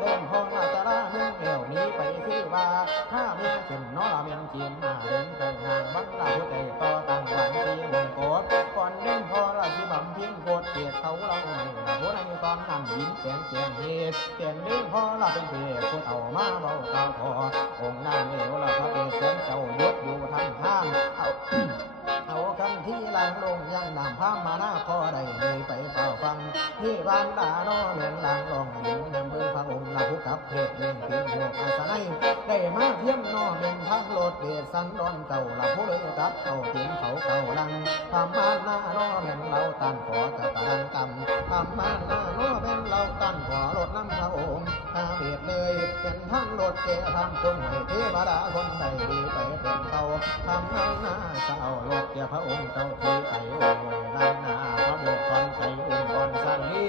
เดินห้องลาตาลาเมืองเดี่ยวนี้ไปคือว่าถ้าเมียขึ้นน้อละเมียนจีนมาเดินแต่งงานบังลาหัวใจต่อตั้งหลังที่วงโกดก่อนเดินพอละที่บำเพ็ญโกดเกียรติเขาเราไม่ละหัวในตอนนั้นยิ้มเสียงเหตุเสียงเดินพอละเป็นเพศพูดเอามาเบาเก่าพอองค์นางเหลวละพระเอกเสียงเจ้ายศอยู่ทางท่านเอากันที่หลังลงยังนำพามาหน้าพอได้เลยไปเฝ้าฟังที่บ้านดาโนเมียนหลังลงหญิงนำเบื้องพระองค์ละผู้กับเพศเลี้ยงเพียงหัวอาสนัยได้มาเทียมนอเมียนทั้งโลดเดชสันดอนเจ้าละผู้เลยตัดเอาเตียงเขาเก่าลังทำมาหน้าโนเมียนเราตันขอจะประดังกำทำมาหน้าโนเมียนเราตันขอลดน้ำพระองค์อาเบียดเลยเป็นทั้งโลดเกทำคนให้เทวดาคนใดดีไปเป็นเตาทำให้หน้าเจ้าโลดเกพระองค์เจ้าที่ไอ้โอ้ยด้านหน้าพระเบิดก่อนใส่องค์ก่อนสร้างนี้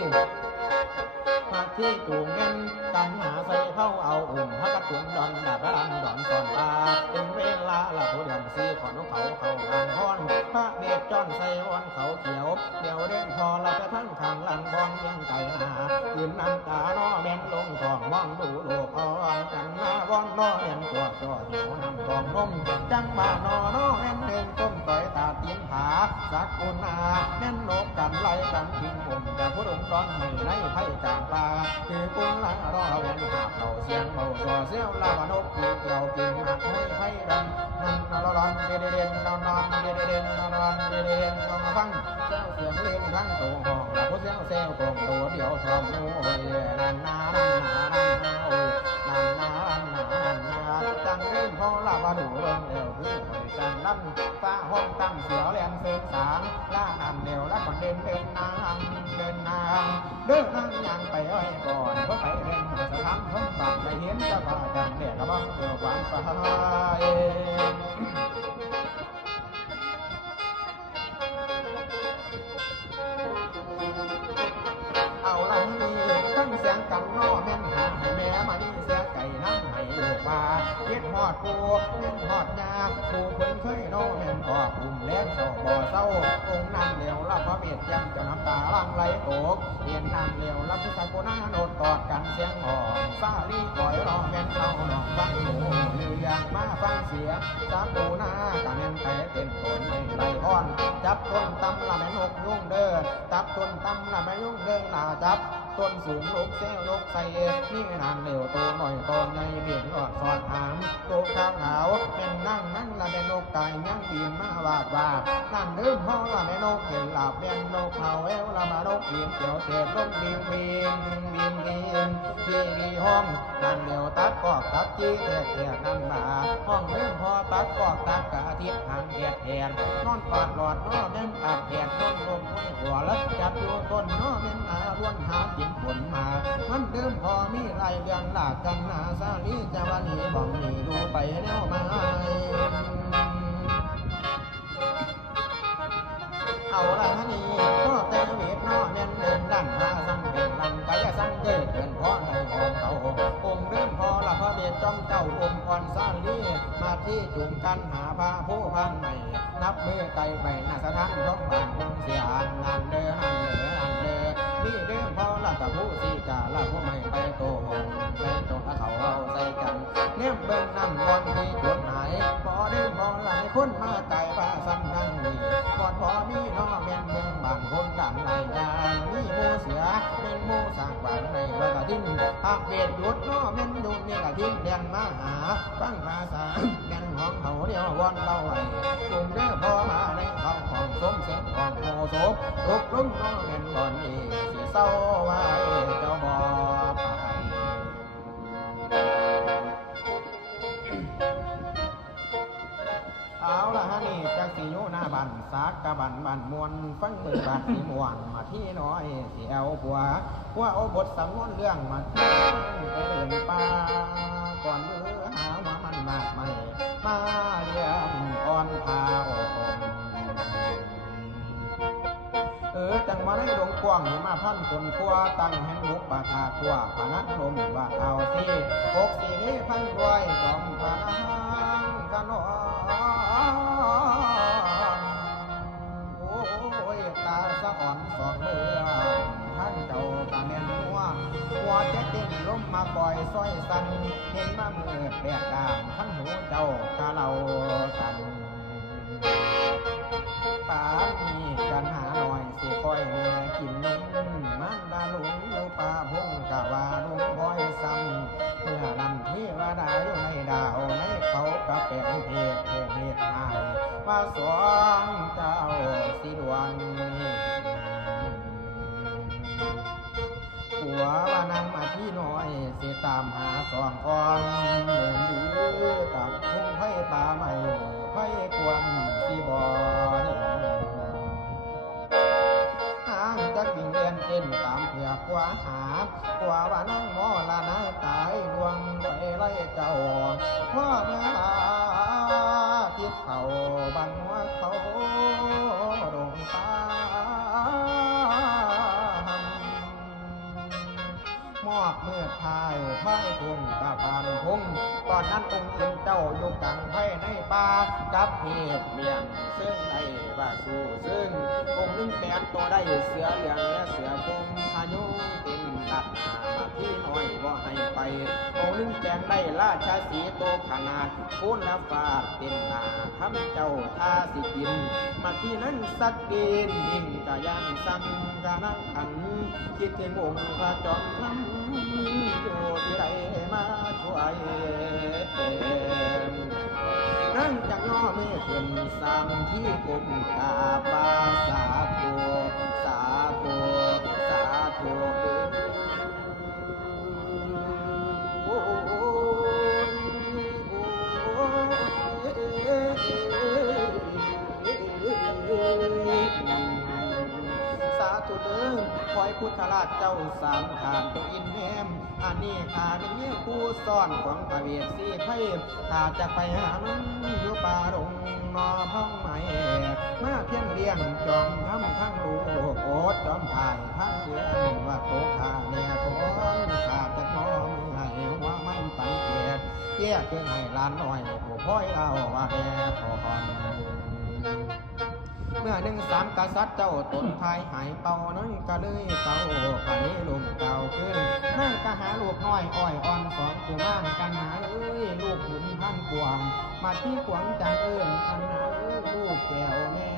มาที่จูงเงินกันหาใส่เผาเอาพระกระตุ้งดอนดาบรังดอนตอนตาถึงเวลาละผู้เดือนสีขอนเขางานพรพระเบียดจอนใส่วอนเขาเขียวเดี๋ยวเด่นพอละไปทั้งข้างหลังบองยังไก่หาคืนน้ำตาน้อแม่นลงทองมองดูโลกอ่อนกันหน้าวอนน้อแม่นตัวจ่อเหี่ยวน้ำทองนมจังบ้านน้อแม่นเดินต้มต่อยตาตีนผาสักกุนาแม่นนกกันไล่กันกินผมแต่ผู้ดงร้อนไม่ไล่ไผ่กลางป่าคือกุลละรอแม่นหาบเราเสียงเบาจ่อเสี้ยวลาวานกกินเกี่ยวกินหนักห้อยไผ่ดังนั่นร้อนเด่นนอนเด่นนอนเด่นลองฟังเจ้าเสียงเล่นทั้งตัวห้องละผู้เสี้ยวเซลตรงตัวเดียวทอมโอ้ยนันนาโอ้ยนันนาจังเล่นพอลาวาดูเรื่องเดียวคือหอยจังลำฟ้าห้องตั้งเสือแหลมเสือสางล่านันเดียวแล้วก็เดินนางเดินนางยังไปอ้อยก่อนเพราะไปเล่นสถานท้องบ้านไปเห็นจะพากันเดี่ยกระบังเกี่ยวหวานฟ้าเอาละนี่ตั้งเสียงกันน้อแม่นหาให้แม่มานี่เสียไก่น้ำให้ลูกว่าเย็ดหอดปูเย็ดหอดยาปูเพิ่นเคยน้อแม่นก็ปุ่มแล่นเศร้าบ่เศร้าองค์นั้นเหลวรับพระเบียดยังจะน้ำตาลังไหลโกกเย็นนั้นเหลวรับพุทธกุณาโนดกอดกันเสียงหอมซาลีคอยรอแม่นเอาหนองฟังหนูหรืออยากมาฟังเสียสาปูนากันแม่นไก่เต้นตนไม่ไหลอ่อนจับต้นตำละแม่นกยุ่งเด้อจับต้นตำละแม่ยุ่งเด้อหน้าจับต้นสูงลูกเซลลูกใส่นี่นานเร็วโตหน่อยตอนในเบียดอดสอดหามโตข้าวขาวเป็นนั่งนั่นละแม่นกไก่ยังบินมาวาดว่านั่นเดิมห้องละแม่นกเห็นหลับแม่นกเขาเอวละมานกบินเกี่ยวเทปลงบินที่ห้องนั่นเร็วตัดกอกตัดจี้แทกนั่นมาห้องเดิมพอตัดกอกตัดกะอาทิตย์หางแทนนอนปาดหลอดนอแม่นอาบแทนต้นลมหัวแล้วจับอยู่ต้นนอแม่นอาล้วนหากินผลมามันเดิมพอมีไรเรื่องหลากกันนาซาลีจะวันนี้บ่องนี่ดูไปแล้วมาเอาละนี่ก็แต่เวทนอแม่นเดินดันมาสั่งเดินลังกายสั่งเกิดเดินพอในห้องเขาองค์เดิมพอละพระเบียดจ้องเจ้าองค์ก่อนซาลีมาที่จุ่มกันหาพาผู้พันใหม่นับมือไกลไปหน้าสถานท้องบ้านคงเสียนันเด้อนี่เดิมพอละกับผู้สีจ่าละผู้ไม่ไปโตหงเป็นตรงเขาเอาใส่กันเนียบเบิ้งนั่นบอนที่จุดหายพอเดิมพอละให้คนมาไก่ป่าซ้ำนั่งนี่ก่อนพอมีน้อแม่นเมืองบ้านคนดันในยางนี่โมเสือเป็นโมสร้างบ้านในเมืองกะทิ้งหากเบียดหยุดน้อแม่นดูเนี่ยกะทิ้งเรียนมาหาฟังภาษาแม่นของเขาเดียววอนเล่าไว้จุ่มเด้อพอมาในเขาของสมเสียงของโมโสตกลุ่มน้อแม่นก่อนนี้สิเศร้าไว้เจ้าบ่ไปเอาละฮะนี่จากสิโยหน้าบันสากกะบันบันมวนฟังมือบาดสีมวนมาที่น้อยสีแอวผัวเอาบทสำนวนเรื่องมาที่ไปเดินป่าก่อนมือหาว่ามันมากไม่มาเลี้ยงอ่อนพาโอจังมาในดงกว้างมาพันคนขั้วตั้งแห่งมุกบาทาขั้วผนังลมบาทเอาสีอกสีนี้พันรวยสมผนังกันนโอ้ยตาสะอ่อนสองเมืองทา านเจ้ากะแม่นหัวจะเต้นล้มมาปล่อยซอยสันเห็นมามือแปดด่างทั้งหูเจ้ากะเรากันป่านนี้กันหาหน่อยสิคอยแม่กินนมมันดาหลงอยู่ป่าพงกะว่าลุงคอยซ้ำเมื่อนั้นที่ว่าดาอยู่ในดาวในเขากะแปงเพศเหตุหายว่าสองเจ้าสิดวงหัวว่านางมาที่น้อยสิตามหาสองก่อนเหมือนอยู่กับทุ่งไผ่ป่าใหม่ไผ่กวางสิบ่หางจักวิ่งเรียนเต้นตามเพื่อกว่าหากว่าว่านางหมอละนายตายดวงไปไล่เจ้าพ่อเมื่อทิศเขาบันหัวเขาดงตามอบเมื่อพายไพ่พุ่งกับปานพุ่งตอนนั้นองค์อินเจ้าอยู่กลางไพ่ในป่ากับเหตุเมียนซึ่งได้ว่าสู้ซึ่งองค์นึงแปดตัวได้เสือเหลืองและเสือพงอายุเป็นหลักมาที่น้อยว่าให้ไปองค์นึงแปดได้ราชสีโตขนาดพูนและฟาดเต็มหน้าทำเจ้าท่าสิกินมาที่นั้นสักกินยิ่งกะยังสั่งกะนั่งขันคิดถึงองค์พระจอมทำอยู่ที่ไรมาช่วยนั่งจากง้อไม่ขึ้นสั่งที่กุมกาบาสาธุสาธุสาธุโอ้ยสาธุเด้อคอยพุทธราชเจ้าสามทานตัวอินแหมอันนี้ข้าเป็นเมียผู้ซ่อนของพระเวสสีไทยข้าจะไปหามันอยู่ป่ารงนอห้องใหม่มาเพียงเลี้ยงจอมทำทั้งลูกโอดจอมถ่ายทั้งเดือนว่าโตข้าเนี่ยท้องข้าจะน้อมให้หัวมันปันเกียรติแยกเกินให้ล้านหน่อยผู้พ่อยเราว่าแด่ทอนเมื่อหนึ่งสามกษัตริย์เจ้าตนทายหายเป่านั้นก็เลยเก่าขันลุงเก่าขึ้นนั่งก็หาลูกน้อยอ้อยอ่อนสองกูม่านกันหาลูกหุ่นพันกวางมาที่ขวางจังกันหาลูกแก้วแม่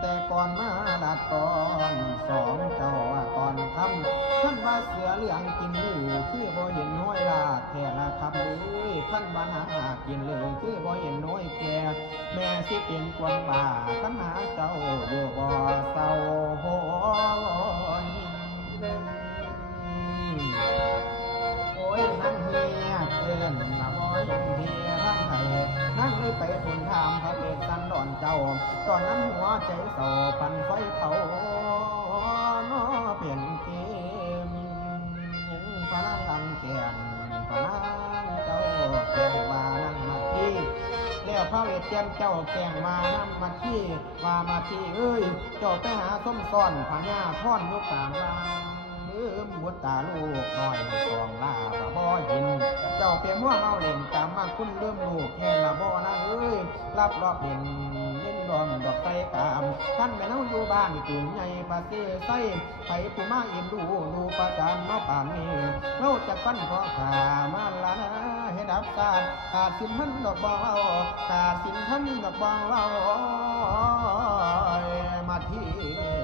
แต่ก่อนมาดัดตอนสองเจ้าว่าตอนคำท่านว่าเสือเหลืองกินลือคือบ่เห็นน้อยลาแท่ละคำเลยท่านว่าหากินเลยคือบ่เห็นน้อยแก่แม่สิเป็นกวนป่าขันหาเจ้าอยู่บ่เศร้าโหยโอ้ยนั่งเฮียเกินละบ่ยังเฮียทั้งไทยนั่งเลยไปทุนทามพระเอกสันดอนเจ้าตอนนั้นหัวใจโศปันไฟเผาน้อเปลี่ยนเกมยังพนังลังแกนพนังเจ้าแกงว่านั่งมาที่แล้วพระเวทเตียนเจ้าแกงมานั่งมาที่ว่ามาที่เอ้ยเจ้าไปหาส้มซ้อนผาหญ้าท่อนยกกลางลางบุตรตาลูกน้อยสองลาบ่เห็นเจ้าเปียม่วงเอาเล่นตามมาคุณเริ่มลูกแค่ละบ่นะเอ้ยรับรอบเห็นเล่นดอนดอกไส้กามท่านแม่เน่าอยู่บ้านตุ่นใหญ่ปลาเสียไส้ไผ่ผู้มาเอ็นดูประจานมาป่านนี้เราจะฟันพอขามาละนะให้ดับซาดขาดสินท่านดอกบ่าวขาดสินท่านดอกบ่าวมาที่